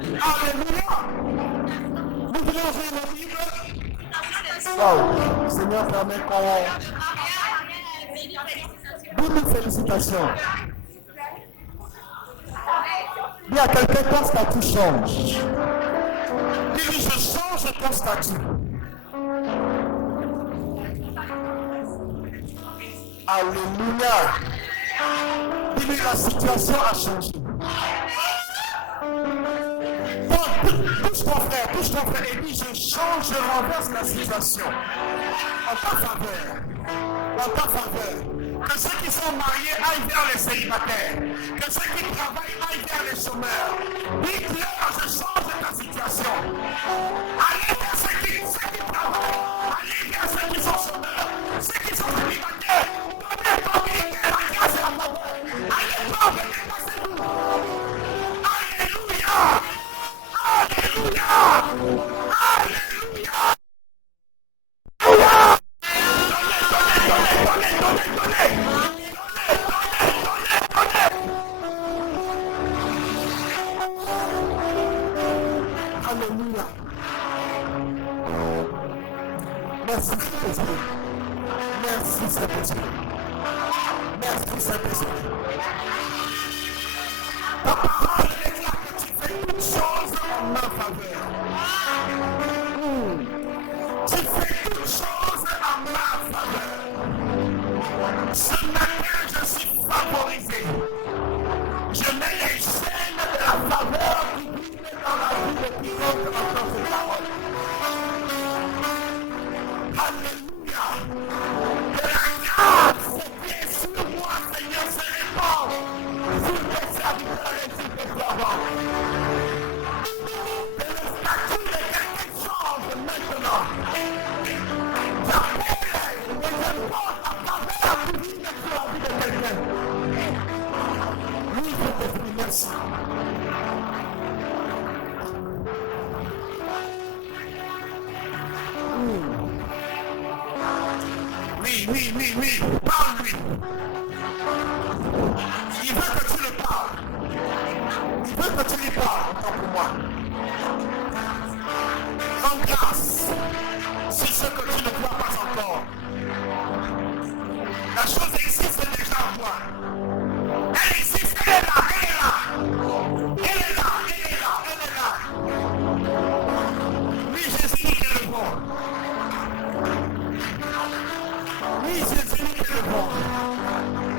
Alléluia. Nous voulons ouvrir nos Bibles. Wow. Seigneur, permet qu'on... Double félicitations. Il y a quelqu'un, ton statut change. Dis-lui, je change ton statut. Alléluia. Dis-lui, la situation a changé. Touche ton frère et dis, je change, je renverse la situation. En ta faveur. En ta faveur. Que ceux qui sont mariés aillent vers les célibataires. Que ceux qui travaillent aillent vers les chômeurs. Dites-leur, je change ta situation. Allez vers ceux qui travaillent. Allez vers ceux qui sont chômeurs. Ceux qui sont célibataires. Donnez ton ministère la grâce et la faveur. Allez, venez, passez-vous. Alléluia. Alléluia. Alléluia. Alléluia. Merci Saint-Esprit. Merci Saint-Esprit. Merci Saint-Esprit. Ta parole déclare que tu fais toutes choses en ma faveur. Tu fais toutes choses en ma faveur. Ce matin, je suis favorisé. Je mets les chaînes de la faveur qui vivent dans la vie de quiconque entend ces paroles. Alléluia. Que la grâce qui est sur moi, Seigneur, se répand sur tes serviteurs et sur tes servants. Que le statut de quelqu'un change maintenant. J'appelle et j'importe la faveur qui vit sur la vie de quelqu'un. Oui, je te prie, merci. Oui, parle-lui. Il veut que tu le parles. Il veut que tu lui parles, autant pour moi. En grâce, sur ce que tu ne vois pas encore. La chose existe déjà en toi. Elle existe, elle est là, elle est là. Elle est là, elle est là, elle est là. Oui, Jésus est le bon. Oui, Jésus est le bon.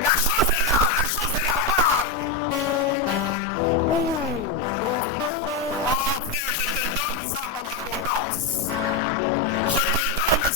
La chose est là, la chose est là-bas. Oh frère, je te donne ça en abondance. Je te donne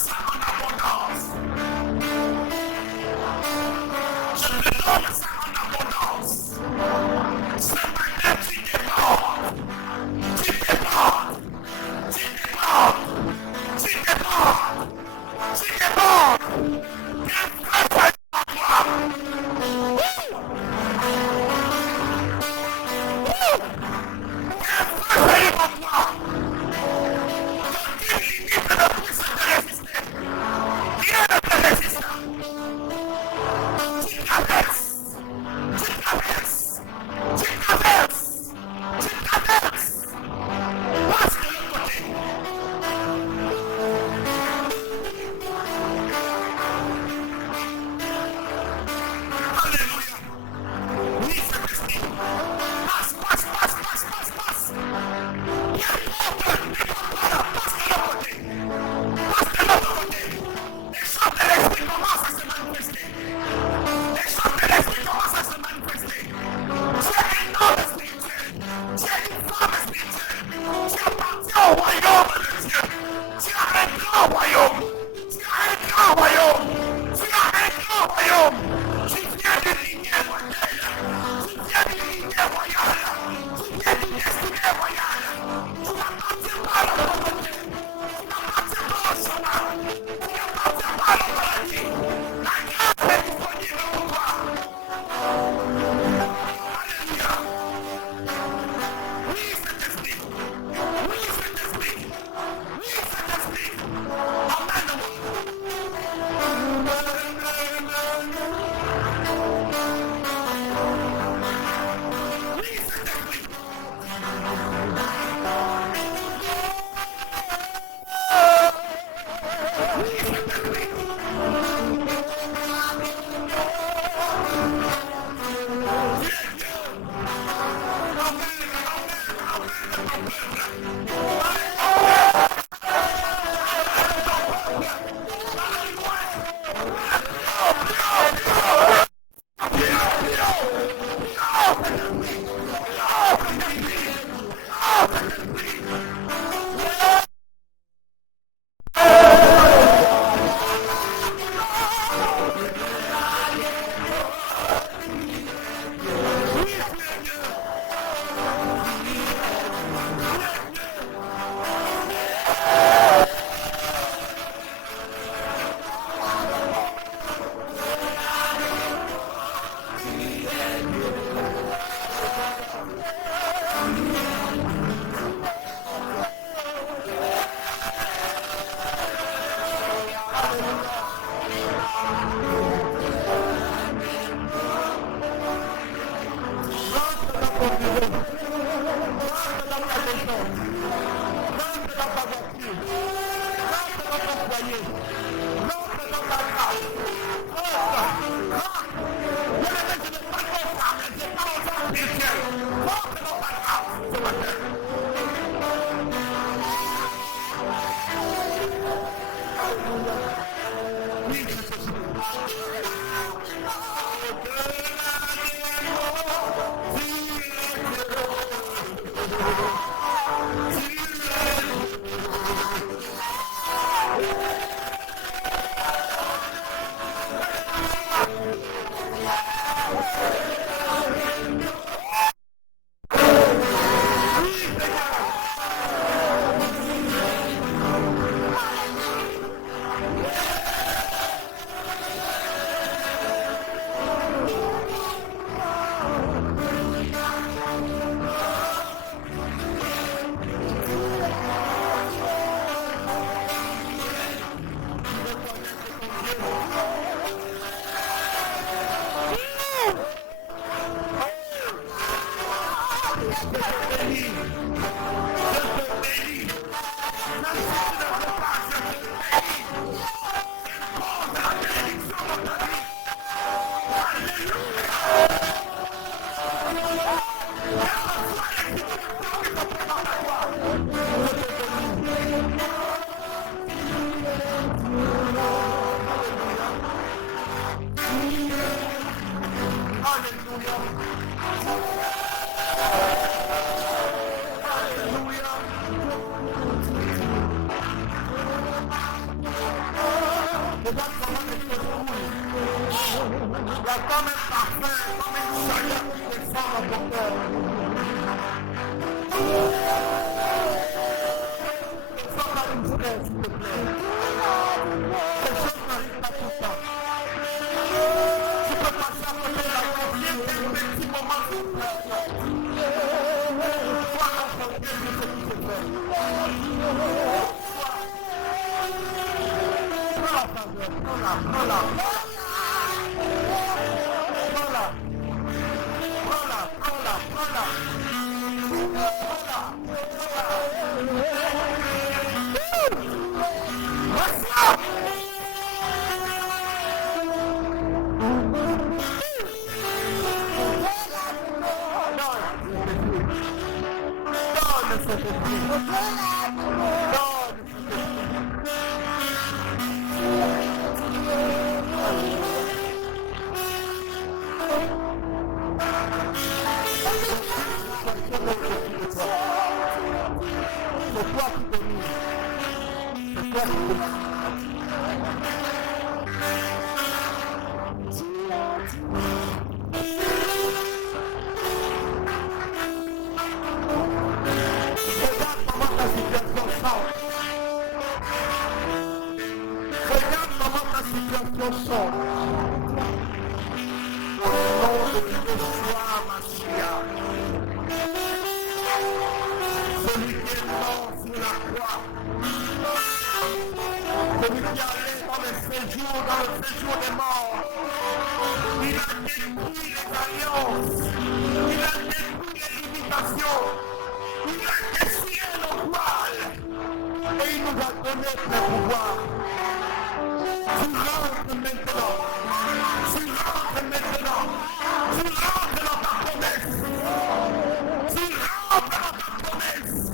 Tu rentres dans ta promesse.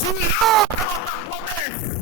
Tu rentres dans ta promesse.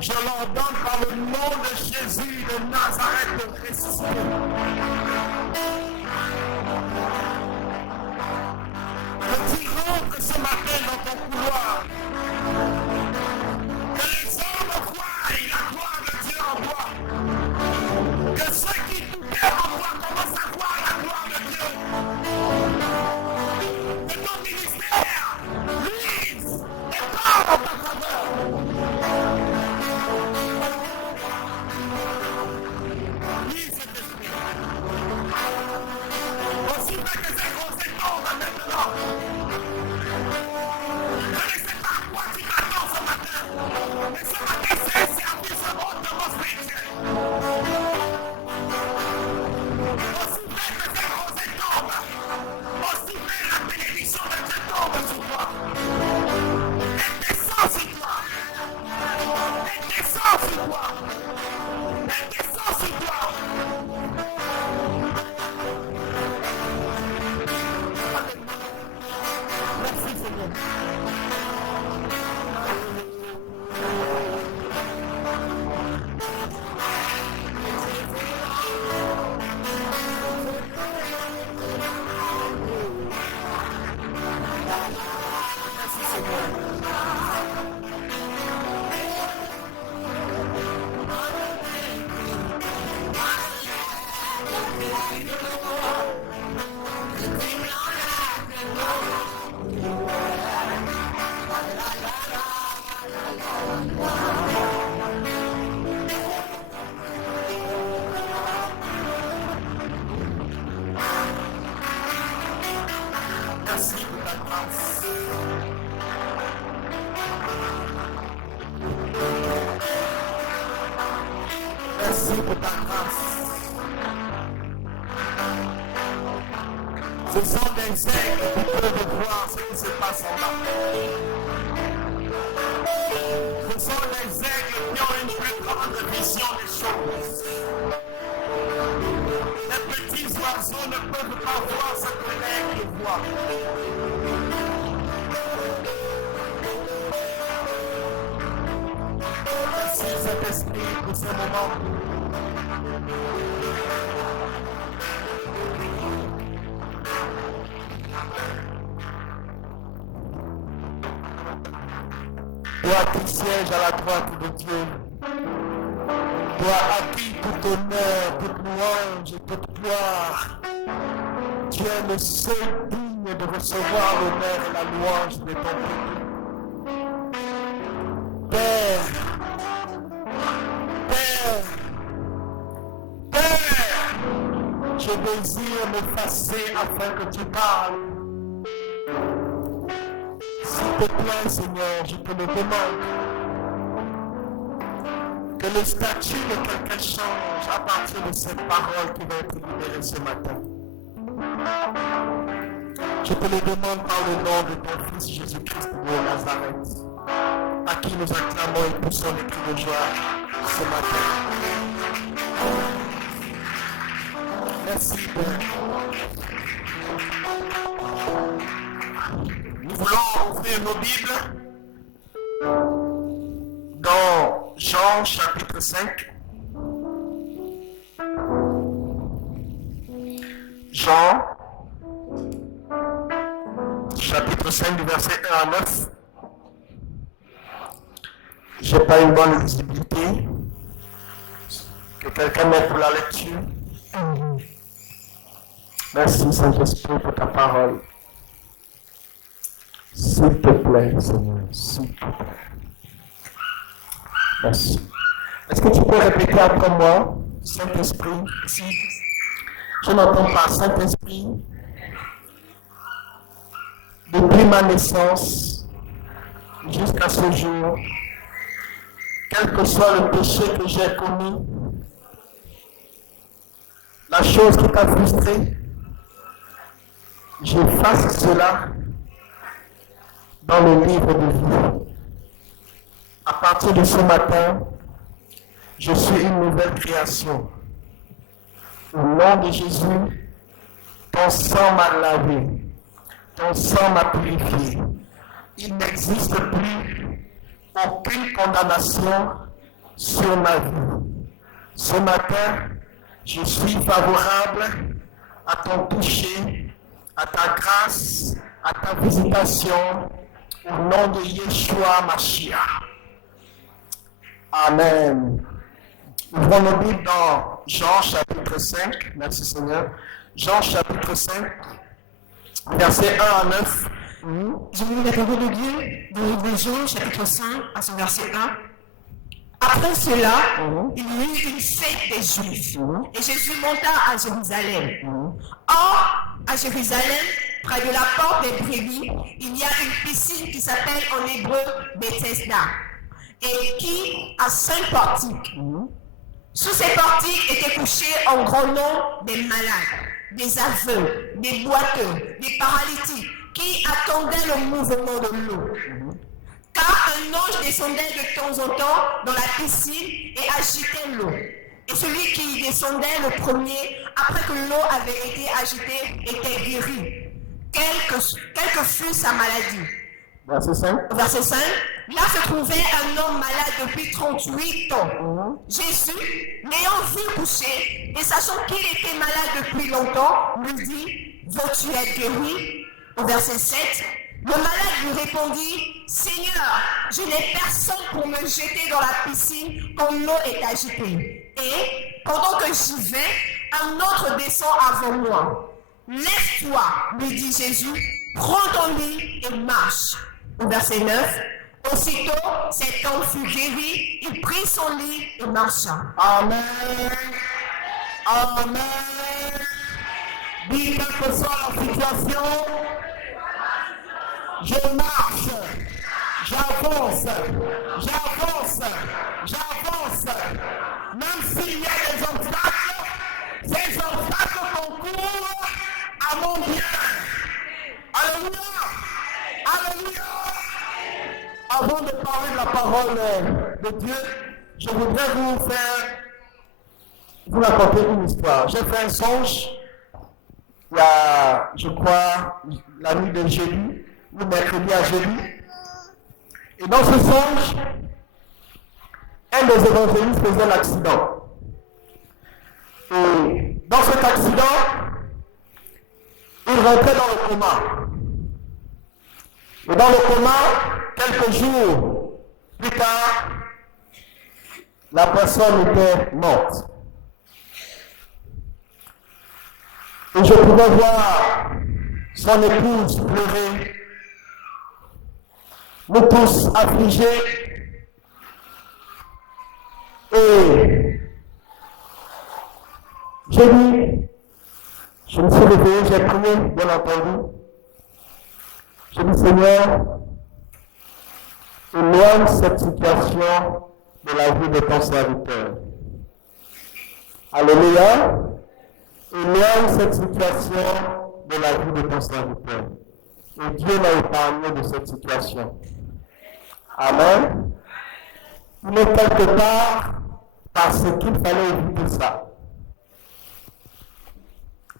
Je l'ordonne par le nom de Jésus de Nazareth de ressusciter. Que tu rentres ce matin dans ton couloir. Que les Merci pour ta grâce. Merci pour ta grâce. Ce sont des aigles qui peuvent voir ce qui se passe en bas. Ce sont les aigles qui ont une plus grande vision des choses. Les petits oiseaux ne peuvent pas voir ce que l'aigle voit. Merci Saint-Esprit pour ce moment. Toi qui sièges à la droite de Dieu, toi à qui tout honneur, toute louange et toute gloire, tu es le seul digne de recevoir l'honneur et la louange de ton peuple. Père, je désire m'effacer afin que tu parles. S'il te plaît, Seigneur, je te le demande. Que le statut de quelqu'un change à partir de cette parole qui va être libérée ce matin. Je te le demande par le nom de ton Fils Jésus-Christ de Nazareth, à qui nous acclamons et poussons les cris de joie ce matin. Merci, Père. Nous voulons ouvrir nos Bibles dans Jean chapitre 5. Jean chapitre 5 du verset 1 à 9. Je n'ai pas une bonne visibilité. Que quelqu'un m'aide pour la lecture. Merci Saint-Esprit pour ta parole. S'il te plaît, Seigneur, s'il te plaît. Merci. Est-ce que tu peux répéter après moi, Saint-Esprit, si je n'entends pas Saint-Esprit, depuis ma naissance jusqu'à ce jour, quel que soit le péché que j'ai commis, la chose qui t'a frustré, j'efface cela dans le livre de vie. À partir de ce matin, je suis une nouvelle création. Au nom de Jésus, ton sang m'a lavé, ton sang m'a purifié. Il n'existe plus aucune condamnation sur ma vie. Ce matin, je suis favorable à ton toucher, à ta grâce, à ta visitation, au nom de Yeshua Mashiach. Amen. Ouvrons nos Bibles dans Jean chapitre 5. Merci Seigneur. Jean chapitre 5, versets 1 à 9. Je vais vous la parole de Dieu dans le livre de Jean chapitre 5 à son verset 1. Après cela, il y eut une fête des Juifs et Jésus monta à Jérusalem. Or, à Jérusalem, près de la porte des brebis, il y a une piscine qui s'appelle en hébreu Bethesda et qui a 5 portiques. Sous ces portiques étaient couchés en grand nombre des malades, des aveugles, des boiteux, des paralytiques qui attendaient le mouvement de l'eau. Car un ange descendait de temps en temps dans la piscine et agitait l'eau. Et celui qui descendait le premier, après que l'eau avait été agitée, était guéri, quelle que fût sa maladie. Verset 5. Verset 5. Là se trouvait un homme malade depuis 38 ans. Jésus, l'ayant vu coucher et sachant qu'il était malade depuis longtemps, lui dit, veux-tu être guéri? Au verset 7. Le malade lui répondit, Seigneur, je n'ai personne pour me jeter dans la piscine quand l'eau est agitée. Et, pendant que j'y vais, un autre descend avant moi. Lève-toi, lui dit Jésus, prends ton lit et marche. Au verset 9, Aussitôt, cet homme fut guéri, il prit son lit et marcha. Amen. Amen. Dis, quelle que soit la situation, je marche, j'avance, j'avance, j'avance. Même s'il y a des obstacles, ces obstacles concourent à mon bien. Alléluia. Alléluia. Avant de parler de la parole de Dieu, je voudrais vous raconter une histoire. J'ai fait un songe, il y a, je crois, la nuit de jeudi, ou mercredi à jeudi. Et dans ce songe, un des évangélistes faisait l'accident. Et dans cet accident, il rentrait dans le coma. Et dans le coma, quelques jours plus tard, la personne était morte. Et je pouvais voir son épouse pleurer, nous tous affligés. Et je me suis réveillé, j'ai prié, bien entendu. Je dis, Seigneur, éloigne cette situation de la vie de ton serviteur. Alléluia. Éloigne cette situation de la vie de ton serviteur. Et Dieu m'a épargné de cette situation. Amen. Il est quelque part parce qu'il fallait éviter ça.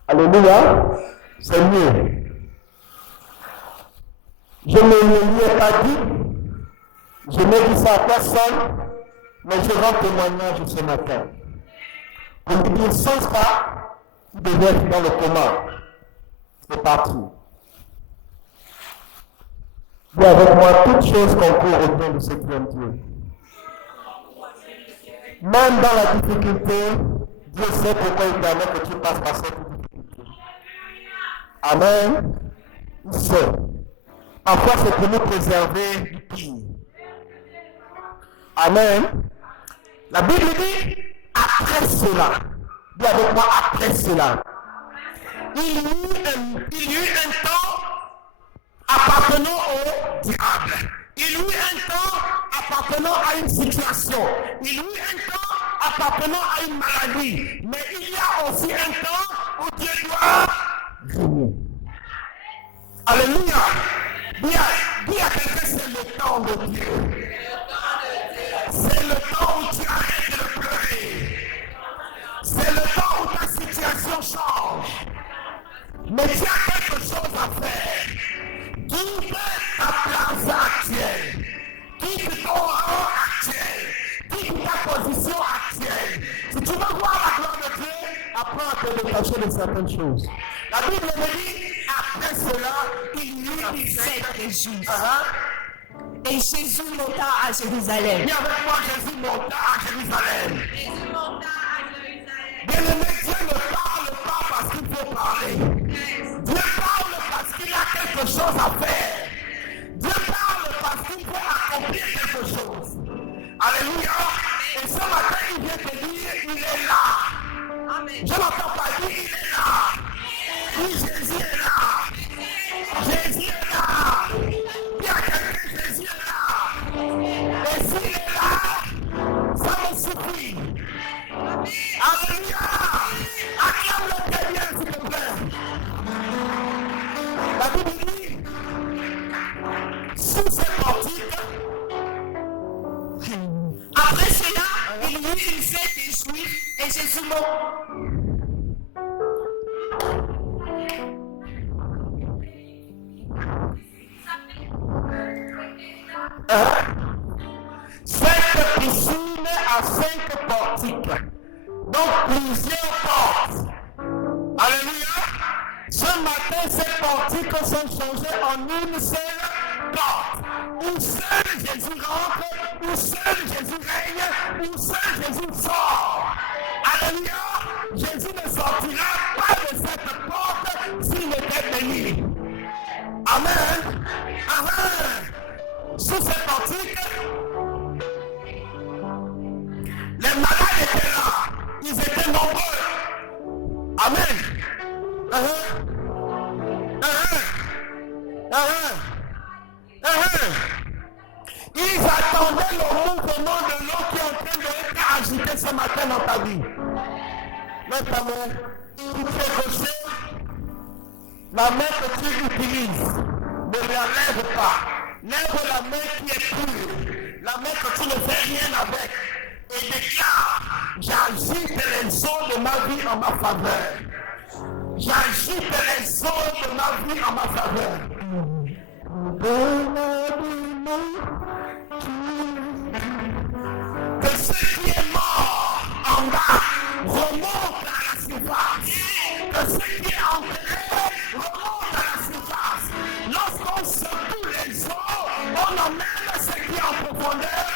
Alléluia. C'est mieux. Je ne lui ai pas dit, je n'ai dit ça à personne, mais je rends témoignage ce matin. Pour lui dire sans ça, il devait être dans le coma. C'est parti. Dis avec moi, toutes choses concourent au bien de ceux qui aiment Dieu. Même dans la difficulté, Dieu sait pourquoi il permet que tu passes par cette difficulté. Amen. Il sait. Parfois, c'est pour nous préserver du pire. Amen. La Bible dit, après cela, dis avec moi, après cela, il y eut un temps appartenant au diable. Il y eut un temps appartenant à une situation. Il y eut un temps appartenant à une maladie. Mais il y a aussi un temps où Dieu doit régner. Alléluia. Dis à quelqu'un, c'est le temps de Dieu. C'est le temps où tu arrêtes de pleurer. C'est le temps où ta situation change. Mais tu as quelque chose à faire. Quitte ta place actuelle. Quitte ton rang actuel. Quitte ta position actuelle. Si tu veux voir la gloire de Dieu, apprends à te détacher de certaines choses. La Bible me dit, après cela, il y eut une fête des Juifs. Et Jésus monta à Jérusalem. Viens avec moi, Jésus monta à Jérusalem. Jésus monta à Jérusalem. Bien-aimé, Dieu ne parle pas parce qu'il faut parler. Dieu parle parce qu'il a quelque chose à faire. Dieu parle parce qu'il faut accomplir quelque chose. Alléluia. Et ce matin, il vient te dire, il est là. Amen. Je n'entends pas dire, il est là. Oui, Jésus est là. Jésus est là. Bien quelqu'un, Jésus est là. Et s'il est là, ça me suffit. Alléluia. Acclame-le très bien, s'il te plaît. La Bible dit, sous ces portiques, Après cela, il y eut une fête des Juifs et Jésus monta. cette piscine a 5 portiques. Donc plusieurs portes. Alléluia. Ce matin, ces portiques sont changées en une seule porte. Où seul Jésus rentre, où seul Jésus règne, où seul Jésus sort. Alléluia. Jésus ne sortira pas de cette porte s'il était béni. Amen. Amen. Ce Sous ces portiques, les malades étaient là. Ils étaient nombreux. Amen. Ils attendaient le mouvement de l'eau qui est en train d'être agité ce matin dans ta vie. Notamment, tu fais gaucher, la main que tu utilises, ne la lève pas. Lève la main qui est pure, la main que tu ne fais rien avec. Et déclare, j'agite les eaux de ma vie en ma faveur. J'agite les eaux de ma vie en ma faveur. Que ce qui est mort en bas remonte à la surface. Que ce qui est enterré remonte à la surface. Lorsqu'on secoue les eaux, on emmène ce qui est en profondeur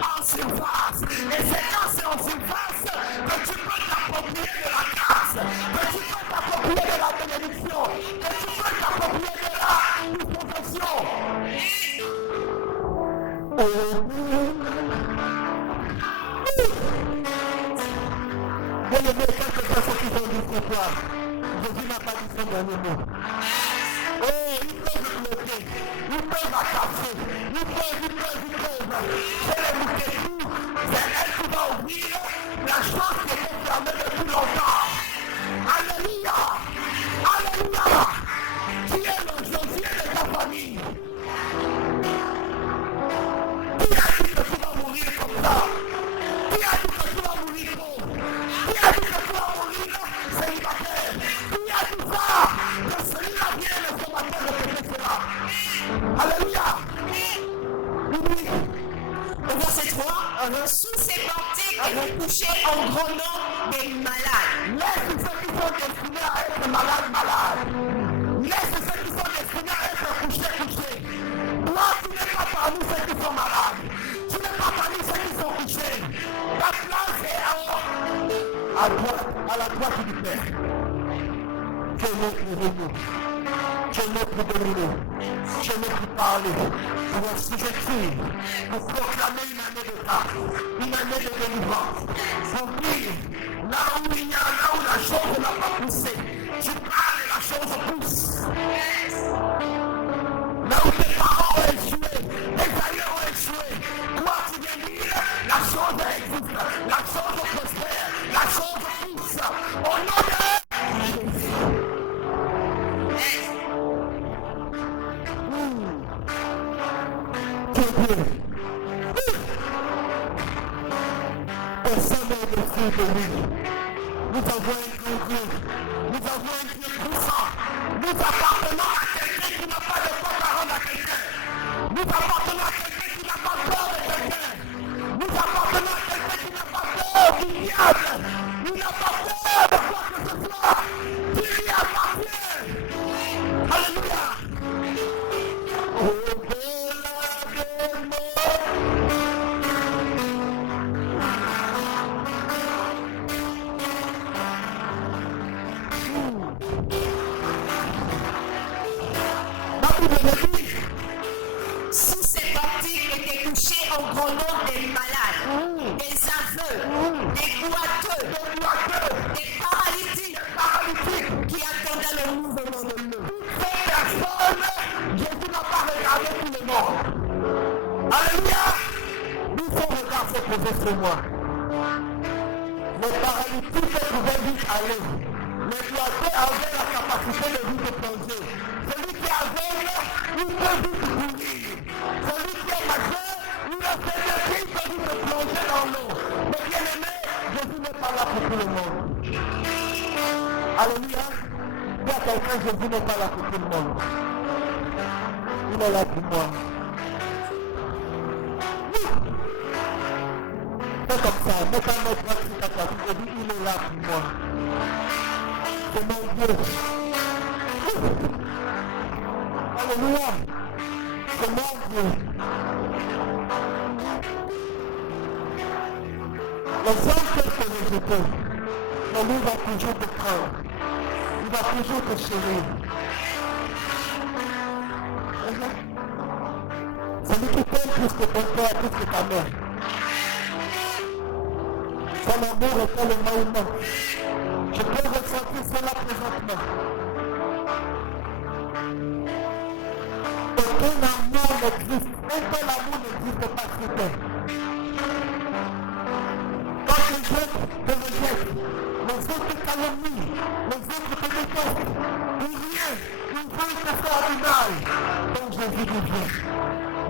en surface. Et c'est quand c'est en surface que tu peux t'approprier de la grâce, que tu peux t'approprier de la bénédiction, que tu peux t'approprier de la disposition. Bien aimé, quelques personnes qui ont dit ce soir, Jésus n'a pas dit son dernier mot. Oh, ils peuvent bloquer, ils peuvent attacher, ils peuvent. C'est le bouquet tout, c'est elle qui va ouvrir la chose qui était fermée depuis longtemps. Alléluia, alléluia, qui est le Josier de ta famille. Qui a dit que tu vas mourir comme ça? Qui a dit que tu vas mourir pauvre? Qui a dit que tu vas mourir célibataire? Qui a dit ça? Que celui-là vient de ce matin répéter cela. Alléluia. Au verset 3, sous ces portiques vous couchez en grand nombre des malades. Laisse ceux qui sont destinés à être malades. Laisse ceux qui sont destinés à être couchés. Toi, tu n'es pas parmi ceux qui sont malades. Tu n'es pas parmi ceux qui sont couchés. Ta place est à la droite du Père. Tu es notre régner. Tu es notre dominer. Tu es notre parler. Pour assujettir, pour proclamer une année de grâce, une année de délivrance. Pour dire, là où la chose n'a pas poussé, tu parles et la chose pousse. Là où tes parents ont échoué, tes aïeux ont échoué, toi tu viens dire, la chose existe, la chose prospère, la chose pousse. Au nom de personne n'est au-dessus de lui. Nous avons un grand Dieu. Nous avons un Dieu puissant. Nous appartenons à quelqu'un qui n'a pas de compte à rendre à quelqu'un. Nous appartenons à quelqu'un qui n'a pas peur de quelqu'un. Nous appartenons à quelqu'un qui n'a pas peur du diable. Il n'a pas peur de quoi que ce soit. Qui lui appartient. Alléluia. Sous ces portiques étaient couchés en grand nombre des malades, des aveugles, des boiteux, des paralytiques qui attendaient le mouvement de l'eau. Ces personnes, Jésus n'a pas regardé tout le monde. Alléluia. Nous son regard se posait sur moi. Les paralytiques pouvaient vite aller. Les boiteux avaient la capacité de vite plonger. Celui qui est aveugle, il peut vite courir. Celui qui est majeur, il a fait des pieds, il peut vite plonger dans l'eau. Mais bien aimé, Jésus n'est pas là pour tout le monde. Alléluia. Dis à quelqu'un, Jésus n'est pas là pour tout le monde. Il est là pour moi. Fais comme ça, mets ta main droite sur ta tête. Je dis, il est là pour moi. C'est mon Dieu. Alléluia. C'est mon Dieu. Les hommes peuvent te rejeter, mais lui va toujours te prendre. Il va toujours te chérir. Celui qui t'aime plus que ton père, plus que ta mère. Son amour est tellement immense. Je peux ressentir cela présentement. Aucun amour n'existe. Un tel amour n'existe pas sur terre. Quand les autres te rejettent, les autres te calomnient, les autres te détestent, pour rien, ils veulent te faire du mal. Donc Jésus dit bien,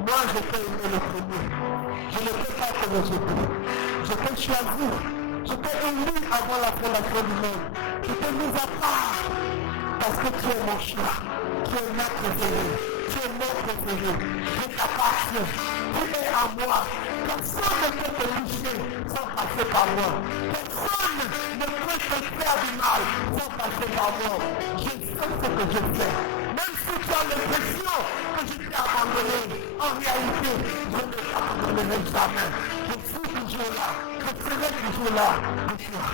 moi je t'ai aimé le premier. Je ne peux pas te rejeter. Je t'ai choisi. Je t'ai élu avant la fondation du monde. Je t'ai mis à part. Parce que tu es mon choix. Tu es ma préférée. Tu es mon préféré. Je t'appartiens. Tu es à moi. Personne ne peut te toucher sans passer par moi. Personne ne peut te faire du mal sans passer par moi. Je sais ce que je fais. Même si tu as l'impression que je t'ai abandonné, en réalité, je ne t'abandonnerai jamais. Je suis toujours là. Je serai toujours là pour toi.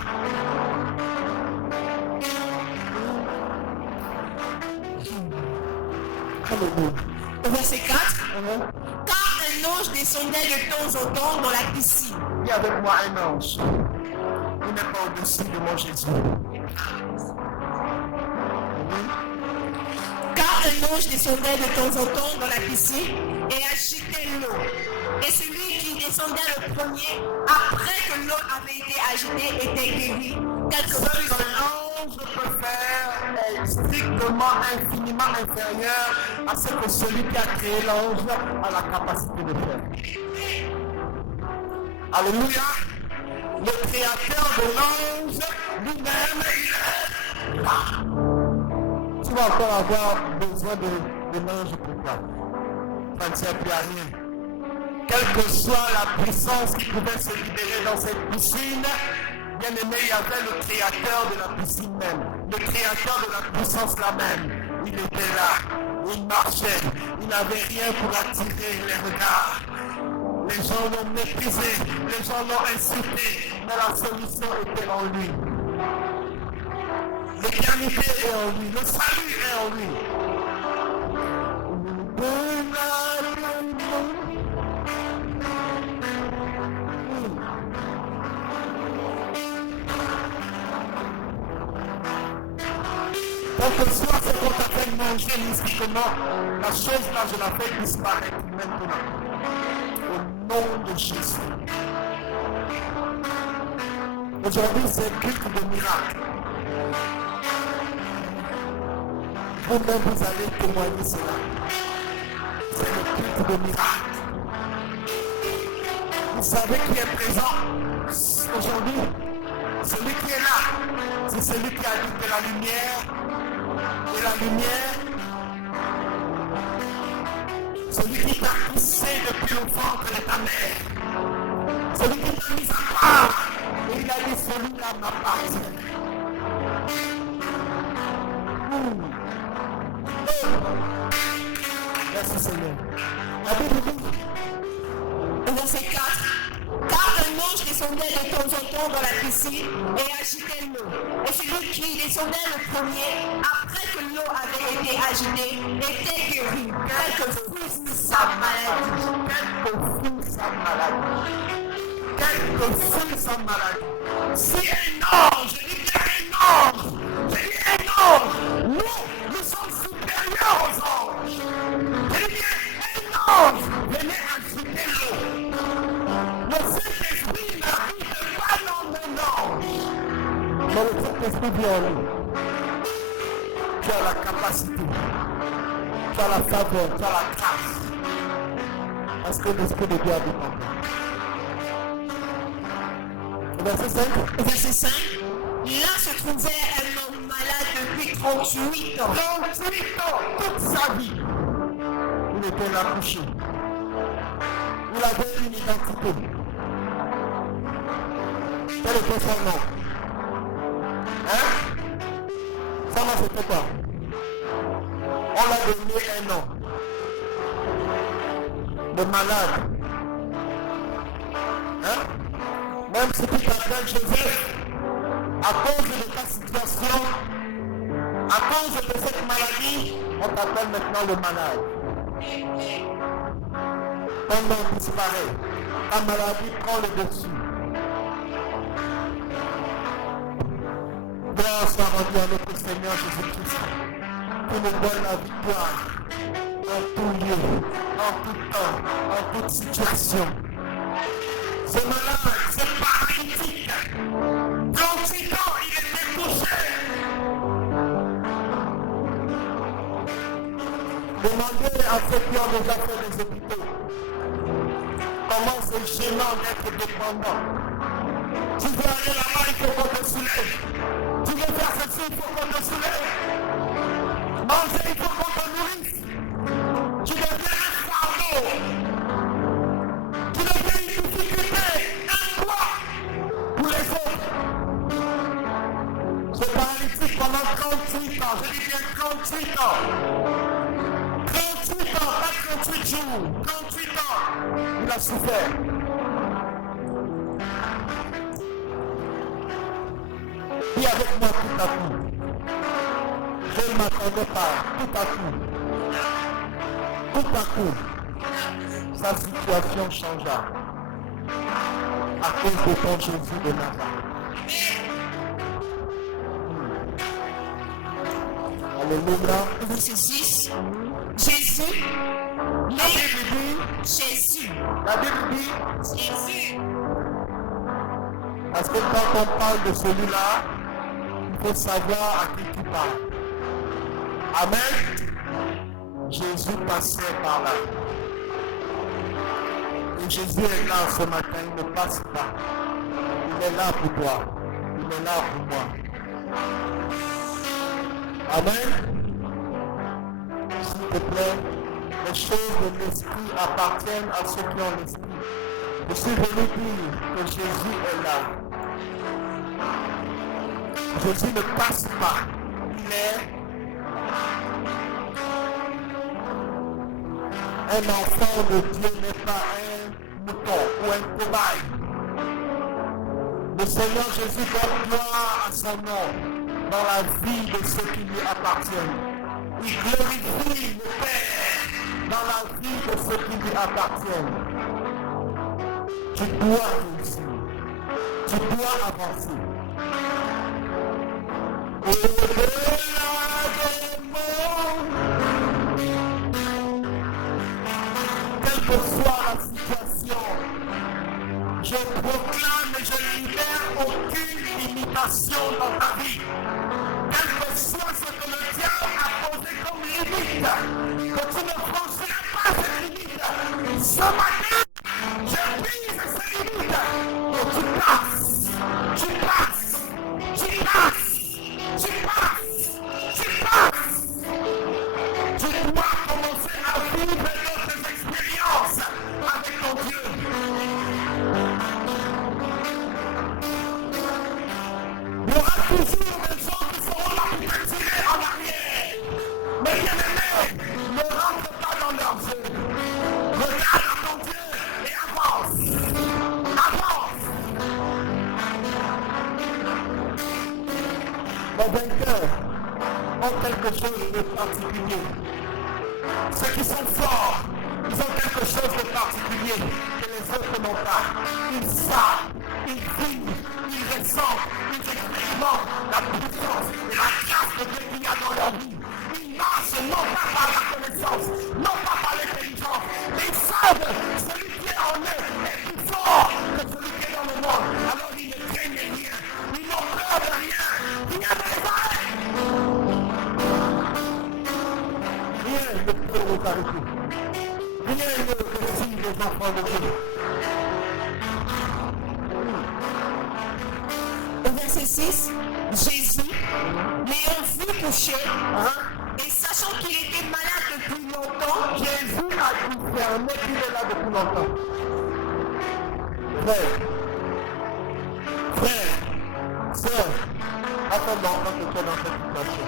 Verset 4. Car un ange descendait de temps en temps dans la piscine. Dis avec moi un ange. Il n'est pas au-dessus de mon Jésus. Car un ange descendait de temps en temps dans la piscine et agitait l'eau. Et celui qui descendait le premier, après que l'eau avait été agitée, était guéri. Ce que l'ange peut faire est strictement, infiniment inférieur à ce que celui qui a créé l'ange a la capacité de faire. Alléluia. Le créateur de l'ange lui-même, il est là. Tu vas encore avoir besoin de l'ange pour toi. Ça ne sert plus à rien. Quelle que soit la puissance qui pouvait se libérer dans cette piscine, bien aimé, il y avait le créateur de la piscine même, le créateur de la puissance là même. Il était là, il marchait, il n'avait rien pour attirer les regards. Les gens l'ont méprisé, les gens l'ont insulté, mais la solution était en lui. L'éternité est en lui, le salut est en lui. Quel que soit ce qu'on t'appelle manger mystiquement, la chose là, je la fais disparaître maintenant. Au nom de Jésus. Aujourd'hui, c'est le culte de miracle. Vous-même, vous allez témoigner cela. C'est le culte de miracle. Vous savez qui est présent aujourd'hui? Celui qui est là, c'est celui qui a dit que la lumière, et la lumière, celui qui t'a poussé depuis le ventre de ta mère, celui qui t'a mis à part, et il a dit celui-là m'appartient. Merci Seigneur. La Bible dit, verset 4. Car un ange descendait de temps en temps dans la piscine et agitait l'eau. Et celui qui descendait le premier, après que l'eau avait été agitée, était guéri. Quel que fût sa maladie. quelle que fût sa maladie. Quelle que fût sa maladie. Si un ange, je dis bien un ange, je dis un ange, nous sommes supérieurs aux anges. Je dis bien un ange, venez agiter l'eau. Le Saint-Esprit n'habite pas dans un ange. Mais le Saint-Esprit vient en nous. Tu as la capacité, tu as la faveur, tu as la grâce. Parce que l'Esprit de Dieu habite en toi. Verset 5. Verset 5. Là se trouvait un homme malade depuis 38 ans. 38 ans, toute sa vie. Il était là couché. Il avait une identité. Quel était son nom? Hein? Son nom c'était quoi? On l'a donné un nom. Le malade. Hein? Même si tu t'appelles Joseph, à cause de ta situation, à cause de cette maladie, on t'appelle maintenant le malade. ton nom disparaît, ta maladie prend le dessus. Gloire soit rendue à notre Seigneur Jésus-Christ, qui nous donne la victoire en tout lieu, en tout temps, en toute situation. Ce malade, ce paralytique, 38 ans, il était couché. Demandez à ceux qui ont déjà fait des hôpitaux comment c'est gênant d'être dépendant. Tu veux aller là-bas, il faut qu'on te soulève. Tu veux faire ceci, il faut qu'on te soulève. Manger, il faut qu'on te nourrisse. Tu deviens un fardeau. Tu deviens une difficulté, un poids pour les autres. Ce paralytique pendant 38 ans, je dis bien 38 ans. 38 ans, pas 38 jours, 38 ans, il a souffert. Dis avec moi tout à coup. Je ne m'attendais pas, tout à coup. Tout à coup, sa situation changea à cause de ton Jésus de Nazareth. Alléluia. Verset 6. Jésus. La Bible dit, Jésus. la Bible dit, Jésus. parce que quand on parle de celui-là, il faut savoir à qui tu parles. Amen. Jésus passait par là. Et Jésus est là ce matin, il ne passe pas. Il est là pour toi. Il est là pour moi. Amen. S'il te plaît, les choses de l'esprit appartiennent à ceux qui ont l'esprit. Je suis venu dire que Jésus est là. Jésus ne passe pas. Il est un enfant de Dieu, n'est pas un mouton ou un cobaye. Le Seigneur Jésus donne gloire à son nom dans la vie de ceux qui lui appartiennent. Il glorifie le Père dans la vie de ceux qui lui appartiennent. Tu dois réussir. Tu dois avancer. Au-delà des mots, quelle que soit la situation, je proclame et je libère aucune limitation dans ta vie. Quel que soit ce que le diable a posé comme limite, que tu ne franchiras pas cette limite. Ce matin, je brise ces limites et tu passes, tu passes, tu passes, tu passes, tu passes. Tu dois commencer à vivre d'autres expériences avec ton Dieu. Il y aura toujours des gens qui seront là pour te tirer en arrière. Mais bien aimé, ne rentre pas dans leurs jeux. Regarde à ton Dieu et avance. Avance. Les vainqueurs ont quelque chose de particulier. Ceux qui sont forts, ils ont quelque chose de particulier que les autres n'ont pas. Ils savent, ils vivent, ils ressentent, ils expérimentent la puissance et la grâce de Dieu qu'il y a dans leur vie. Ils marchent non pas par la connaissance, non pas par l'intelligence, mais ils savent que celui qui est en eux est plus fort que celui qui est dans le monde. Alors ils ne craignent rien, ils n'ont peur de rien, rien ne les arrête. Rien ne peut nous arrêter. Rien ne réussit les enfants de Dieu. Au verset 6, Jésus, l'ayant vu couché, et sachant qu'il était malade depuis longtemps, Jésus a confirmé qu'il est là depuis longtemps. Frère, sœur, attends quand tu es dans cette situation.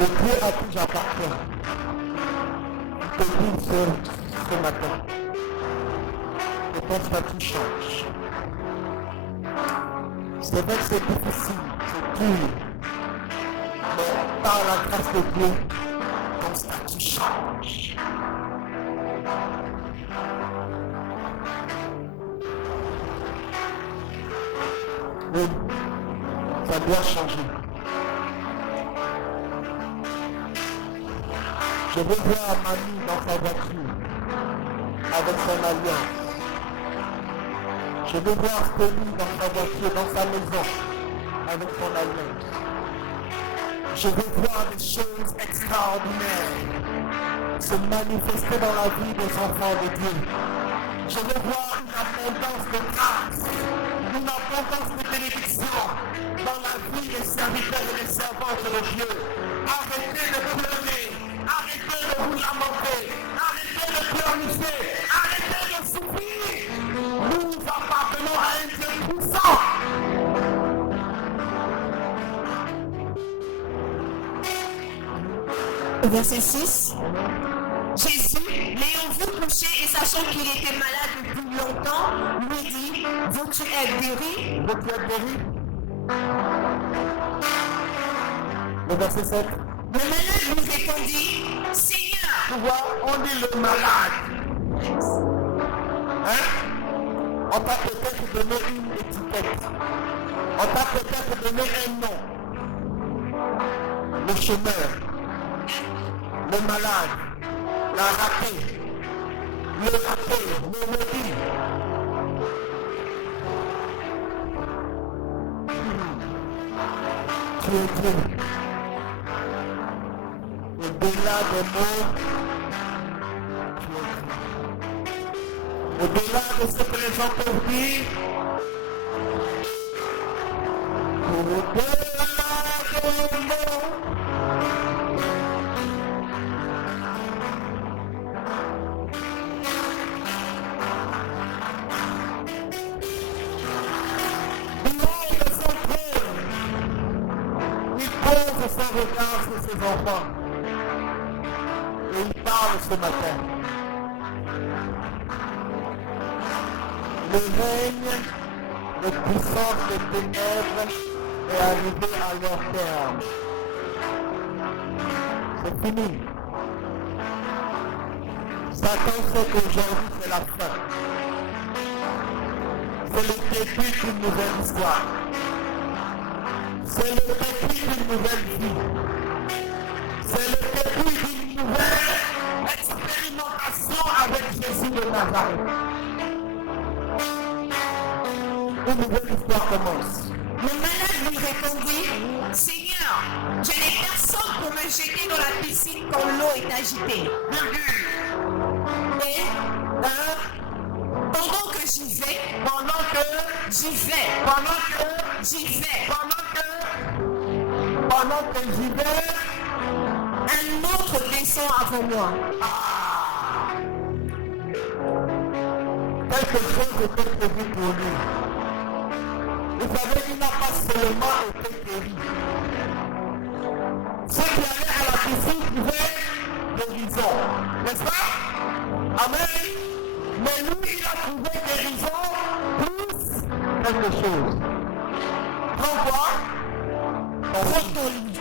Le Dieu à qui j'appartiens, te dit ce matin que ton statut change. C'est vrai que c'est difficile, c'est dur, mais par la grâce de Dieu, ton ton statut change. Oui, ça doit changer. Je veux voir Manu dans sa voiture, avec son alliance. Je veux voir Tony dans sa voiture, dans sa maison, avec son alliance. Je veux voir des choses extraordinaires se manifester dans la vie des enfants de Dieu. Je veux voir une abondance de grâce, une abondance de bénédiction dans la vie des serviteurs et des servantes de Dieu. Arrêtez de pleurer, arrêtez de vous lamenter, arrêtez de pleurnicher, arrêtez de souffrir. Nous appartenons à un Dieu puissant. Verset 6. Jésus, l'ayant vu couché et sachant qu'il était malade depuis longtemps, lui dit, veux-tu être guéri? Veux-tu être guéri? Le verset 7. Le malade lui répondit, Seigneur. Tu vois, on dit le malade. Hein? On t'a peut-être donné une étiquette. On t'a peut-être donné un nom. Le chômeur, le malade, la ratée, le raté, le maudit. Tu es Dieu. Au-delà des mots, tu es Dieu. Au-delà de ce que les gens peuvent dire, au-delà des mots, son regard sur ses enfants. Et il parle ce matin. Le règne de puissance des ténèbres est arrivé à leur terme. C'est fini. Satan sait qu'aujourd'hui c'est la fin. C'est le début d'une nouvelle histoire. C'est le début d'une nouvelle vie. C'est le début d'une nouvelle expérimentation avec Jésus de Nazareth. Une nouvelle histoire commence. Le malade lui répondit, Seigneur, je n'ai personne pour me jeter dans la piscine quand l'eau est agitée. Et pendant que j'y vais, pendant que j'y vais, un autre descend avant moi. Quelque chose était prévu pour lui. Vous savez, il n'a pas seulement été guéri. Ceux qui allaient à la piscine trouvaient guérison. N'est-ce pas? Amen. Mais lui, il a trouvé guérison plus quelque chose. Prends quoi? Prends ton lit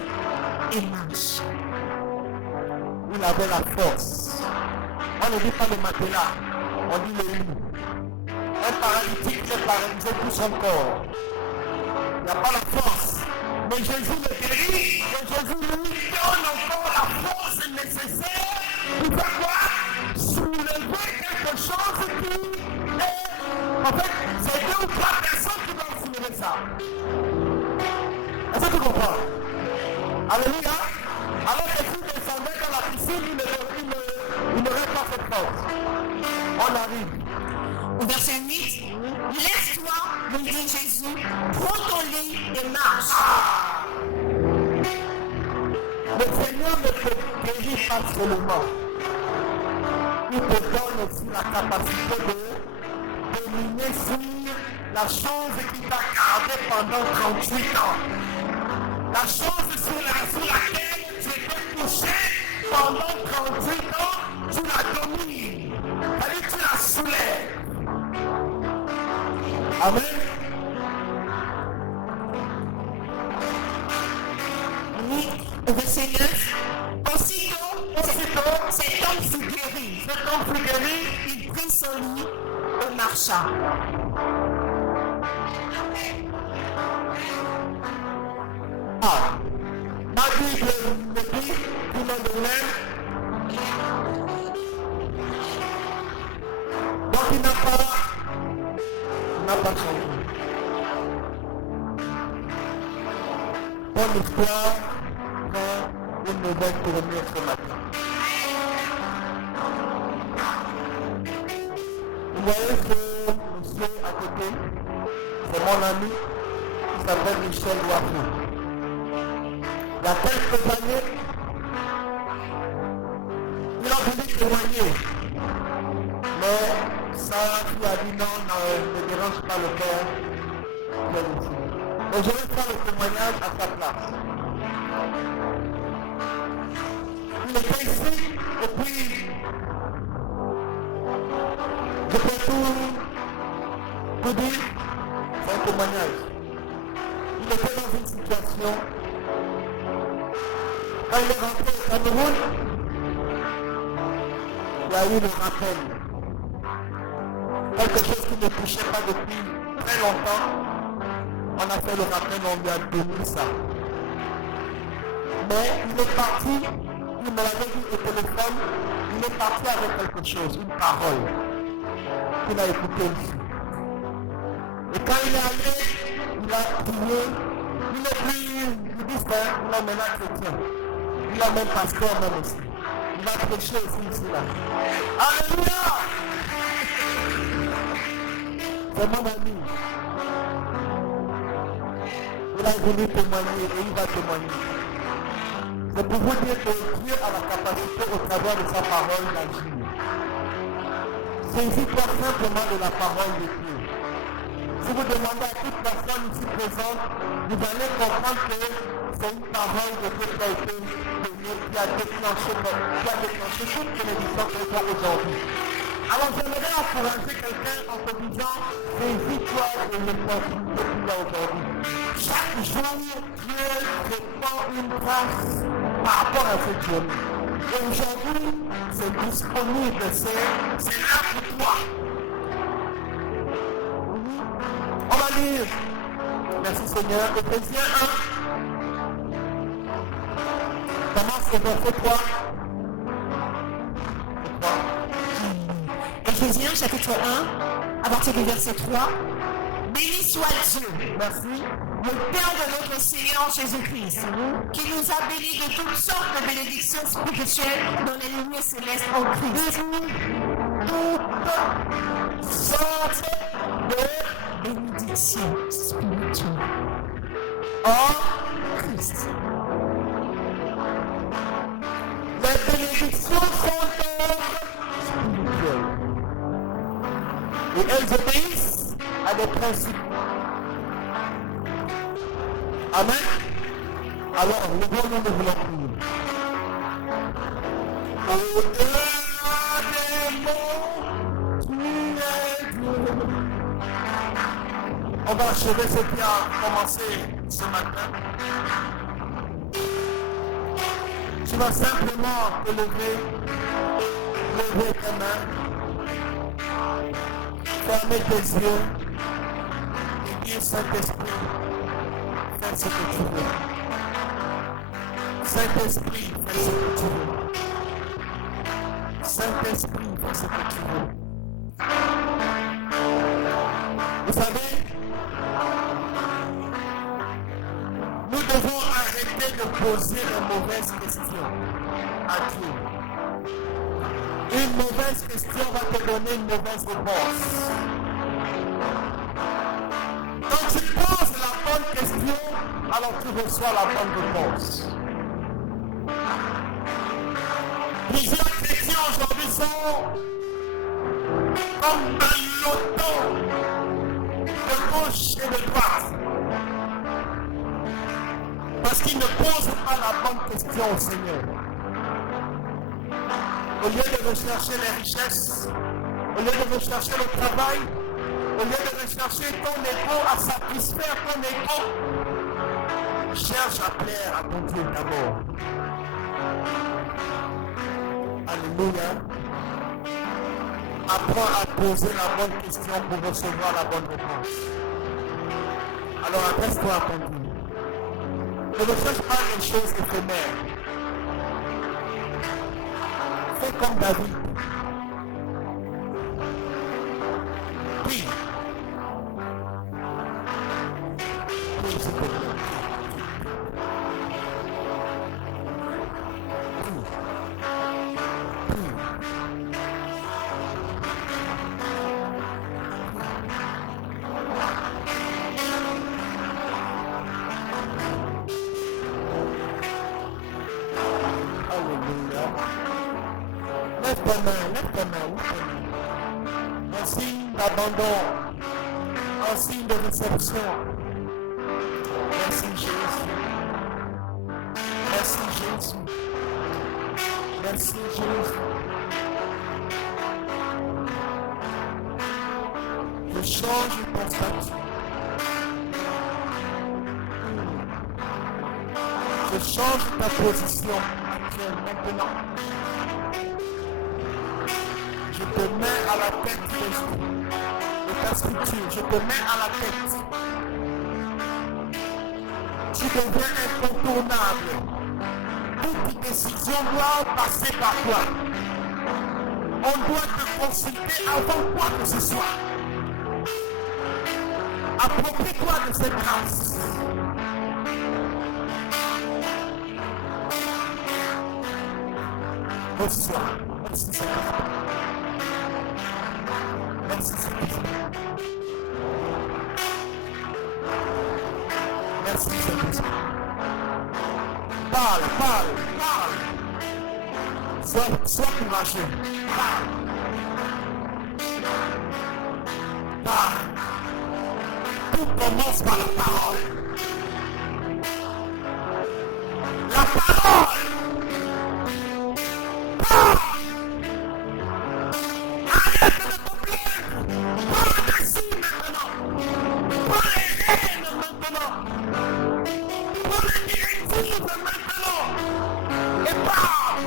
et marche. Il avait la force. On ne dit pas le matelas, on dit le lit. Un paralytique qui est paralysé tout son corps. Il n'y a pas la force. Mais Jésus le guérit, et Jésus lui donne encore la force nécessaire pour faire quoi? Soulever quelque chose qui est... En fait, c'est 2 ou 3 personnes qui doivent soulever ça. Est-ce que tu comprends? Alléluia. Alors que s'il descendait dans la piscine, il n'aurait pas cette force. On arrive. Au verset 8, lève-toi, lui dit Jésus, prends ton lit et marche. Le Seigneur ne te guérit pas seulement. Il te donne aussi la capacité de dominer sur la chose qui t'a gardé pendant 38 ans. La chose sur laquelle tu étais touché pendant 38 ans, tu la domines. C'est-à-dire tu la soulèves. Amen. Oui, au verset 9. Aussitôt, Cet homme fut guéri. Il prit son lit et marcha. Ah, ma Bible me dit, tout le monde de même. Donc il n'a pas changé. Bonne histoire, mais une nouvelle pour revenir ce matin. Vous voyez ce monsieur à côté, c'est mon ami, il s'appelle Michel Wafou. Il y a quelques années, il a voulu témoigner. Mais ça, il a dit non, ne dérange pas le père. Donc je vais faire le témoignage à sa place. Il était ici et puis je peux tout dire, c'est un témoignage. Il était dans une situation. Quand il est rentré au Cameroun, il y a eu le rappel. Quelque chose qui ne touchait pas depuis très longtemps. On a fait le rappel, on lui a donné ça. Mais il est parti, il me l'avait dit au téléphone, il est parti avec quelque chose, une parole qu'il a écoutée ici. Et quand il est allé, il a prié, il est plus budiste, il est maintenant chrétien. Il a même pasteur même aussi. Il va prêcher aussi ici là. Alléluia! C'est mon ami. Il a voulu témoigner et il va témoigner. C'est pour vous dire que Dieu a la capacité au travers de sa parole d'agir. Saisis-toi simplement de la parole de Dieu. Si vous demandez à toute personne ici présente, vous allez comprendre que c'est une parole de Dieu qui a été donnée, qui a déclenché toute bénédiction que tu as aujourd'hui. Alors j'aimerais encourager quelqu'un en te disant, saisis-toi de l'opportunité qu'il y a aujourd'hui. Chaque jour, Dieu répand une grâce par rapport à cette journée. Et aujourd'hui, c'est disponible, c'est là pour toi. On va lire. Merci Seigneur. Éphésiens 1. Commence au verset 3. Éphésiens chapitre 1, à partir du verset 3. Béni soit Dieu, Merci. le Père de notre Seigneur Jésus-Christ, qui nous a bénis de toutes sortes de bénédictions spirituelles dans les lumières célestes en Christ. Toutes sortes de Bénédictions spirituelles en Christ. les bénédictions sont spirituelles. Et elles obéissent à des principes. Amen. Alors, levons-nous, nous voulons prier. Au-delà des mots, tu es Dieu. On va achever ce qui a commencé ce matin. Tu vas simplement te lever tes mains, fermer tes yeux et dire Saint-Esprit, fais ce que tu veux. Saint-Esprit, fais ce que tu veux. Saint-Esprit, fais ce que tu veux. Vous savez, nous devons arrêter de poser de mauvaises questions à Dieu. Une mauvaise question va te donner une mauvaise réponse. Quand tu poses la bonne question, alors tu reçois la bonne réponse. Plusieurs chrétiens aujourd'hui sont comme un loto de gauche et de droite. Parce qu'ils ne posent pas la bonne question au Seigneur. Au lieu de rechercher les richesses, au lieu de rechercher le travail, au lieu de rechercher ton ego, à satisfaire ton ego, cherche à plaire à ton Dieu d'abord. Alléluia. Apprends à poser la bonne question pour recevoir la bonne réponse. Alors adresse-toi à ton Dieu. Ne recherche pas les choses éphémères. Fais comme David. Prie. Prie, s'il te plaît. Lève ta main, lève ta main. Un signe d'abandon, un signe de réception. Merci Jésus. Merci Jésus. Merci Jésus. Je change ton statut. Je change ta position actuelle maintenant. Je te mets à la tête de ta structure. Je te mets à la tête. Tu deviens incontournable. Toute décision doit passer par toi. On doit te consulter avant quoi que ce soit. Approprie-toi de cette grâce. Reçois. Merci Seigneur. Merci Seigneur. Merci Seigneur. Parle. Sois courageux. Parle. Tout commence par la parole. La parole. Parle. Arrête de te plaindre. Parle d'action maintenant. Parle les rênes maintenant. Parle les directives maintenant. Et parle.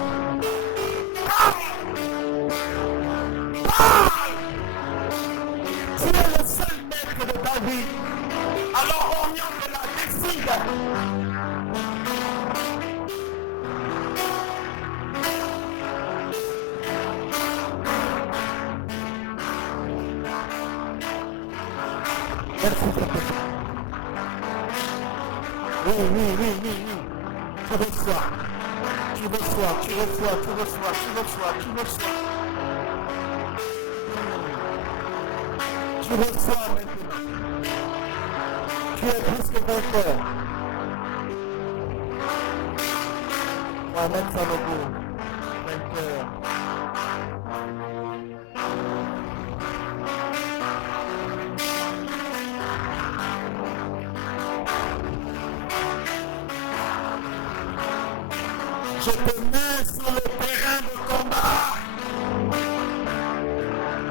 Tu es le seul maître de ta vie. Alors oriente-la, décide. Merci Seigneur. Oui. Tu reçois. Tu reçois maintenant. Tu es plus que vainqueur. Amen, Sanogo. Vainqueur. Je te mets sur le terrain de combat.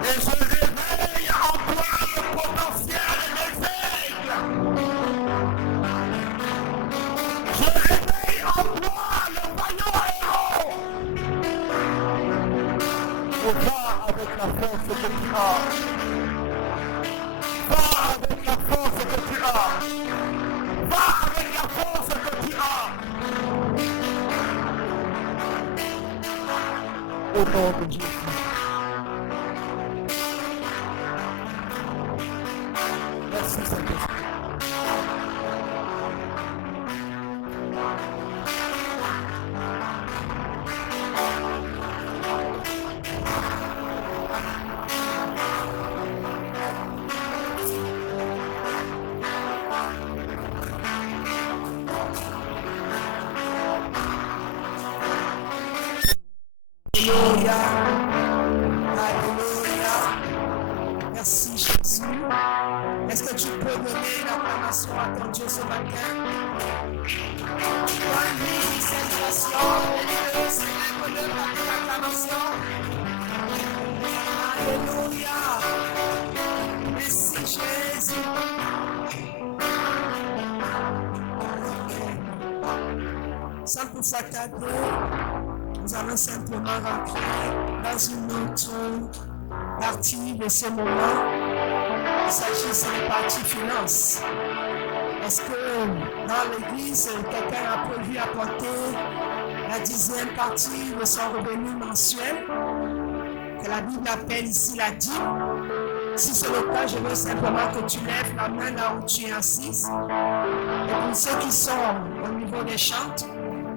Et je réveille en toi le potentiel des aigles. Je réveille en toi le vaillant héros. Va avec la force que tu as. Va avec la force que tu as. Va avec la force que tu as. Au nom de Jésus. Merci Seigneur. Alléluia. Merci Jésus. Est-ce que tu peux donner une acclamation à ton Dieu ce matin? Donne-lui une célébration. Célèbre-le par une acclamation. Alléluia. Merci Jésus. Sans pour s'attarder, nous allons simplement rentrer dans une autre partie de ce moment, il s'agit de la partie finance. Est-ce que dans l'église, quelqu'un a prévu apporter la 10e partie de son revenu mensuel, que la Bible appelle ici la dîme? Si c'est le cas, je veux simplement que tu lèves la main là où tu es assise. Et pour ceux qui sont au niveau des chantes,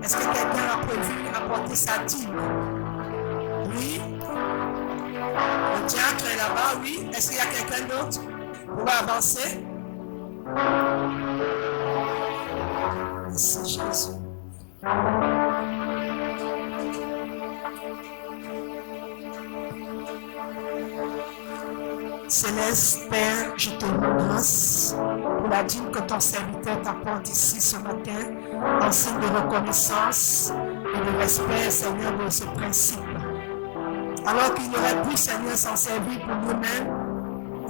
est-ce que quelqu'un a prévu apporter sa dîme? Oui. Le diacre est là-bas, oui. Est-ce qu'il y a quelqu'un d'autre? On va avancer. Merci Jésus. Céleste Père, je te remercie pour la dîme que ton serviteur t'apporte ici ce matin, en signe de reconnaissance et de respect, Seigneur, de ce principe. Alors qu'il aurait pu, Seigneur, s'en servir pour nous-mêmes,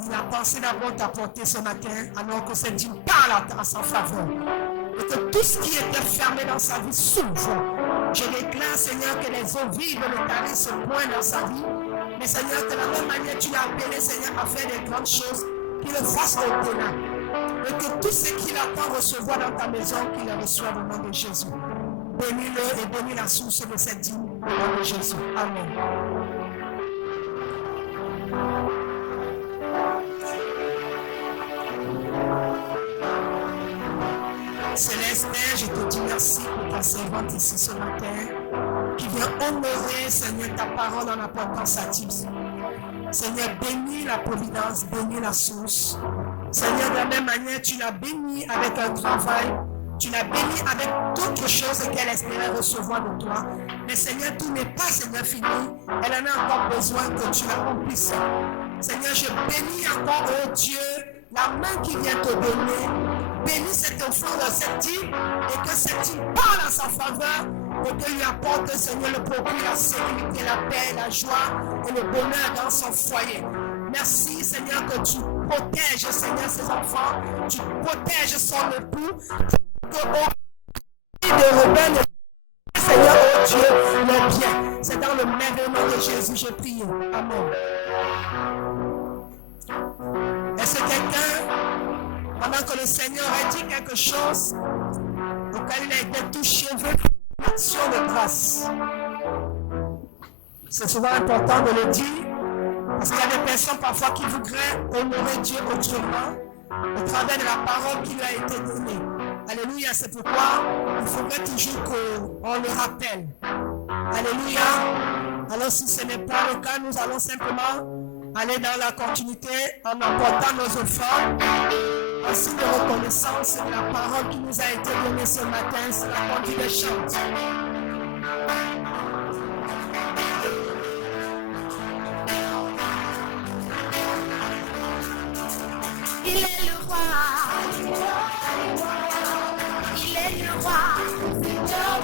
il a pensé d'abord t'apporter ce matin, alors que cette dîme parle à sa faveur. Et que tout ce qui était fermé dans sa vie s'ouvre. Je déclare, Seigneur, que les eaux vives de ta vie se pointent dans sa vie. Mais Seigneur, de la même manière, tu l'as appelé, Seigneur, à faire des grandes choses, qu'il le fasse au-delà. Et que tout ce qu'il attend recevoir dans ta maison, qu'il le reçoive au nom de Jésus. Bénis-le et bénis la source de cette dîme au nom de Jésus. Amen. Céleste Père, je te dis merci pour ta servante ici ce matin, qui vient honorer, Seigneur, ta parole en apportant sa dîme. Seigneur, bénis la providence, bénis la source. Seigneur, de la même manière, tu l'as béni avec un travail, tu l'as béni avec d'autres choses qu'elle espérait recevoir de toi. Mais Seigneur, tout n'est pas, Seigneur, fini. Elle en a encore besoin que tu la remplisses. Seigneur, je bénis encore, oh Dieu, la main qui vient te donner. Bénis cet enfant dans cette dîme et que cette dîme parle en sa faveur et que lui apporte, Seigneur, le procure la sécurité, la paix, la joie et le bonheur dans son foyer. Merci, Seigneur, que tu protèges, Seigneur, ses enfants, tu protèges son époux, que au de rebelles, Seigneur, oh Dieu, le bien. C'est dans le merveilleux nom de Jésus, je prie. Amen. Est-ce que quelqu'un, pendant que le Seigneur a dit quelque chose auquel il a été touché, veut une action de grâce? C'est souvent important de le dire, parce qu'il y a des personnes parfois qui voudraient honorer Dieu autrement au travers de la parole qui lui a été donnée. Alléluia, c'est pourquoi il faudrait toujours qu'on le rappelle. Alléluia. Alors si ce n'est pas le cas, nous allons simplement aller dans la continuité en emportant nos offrandes, en signe de reconnaissance de la parole qui nous a été donnée ce matin, c'est la conduite des chants. Il est le roi, il est le roi, Seigneur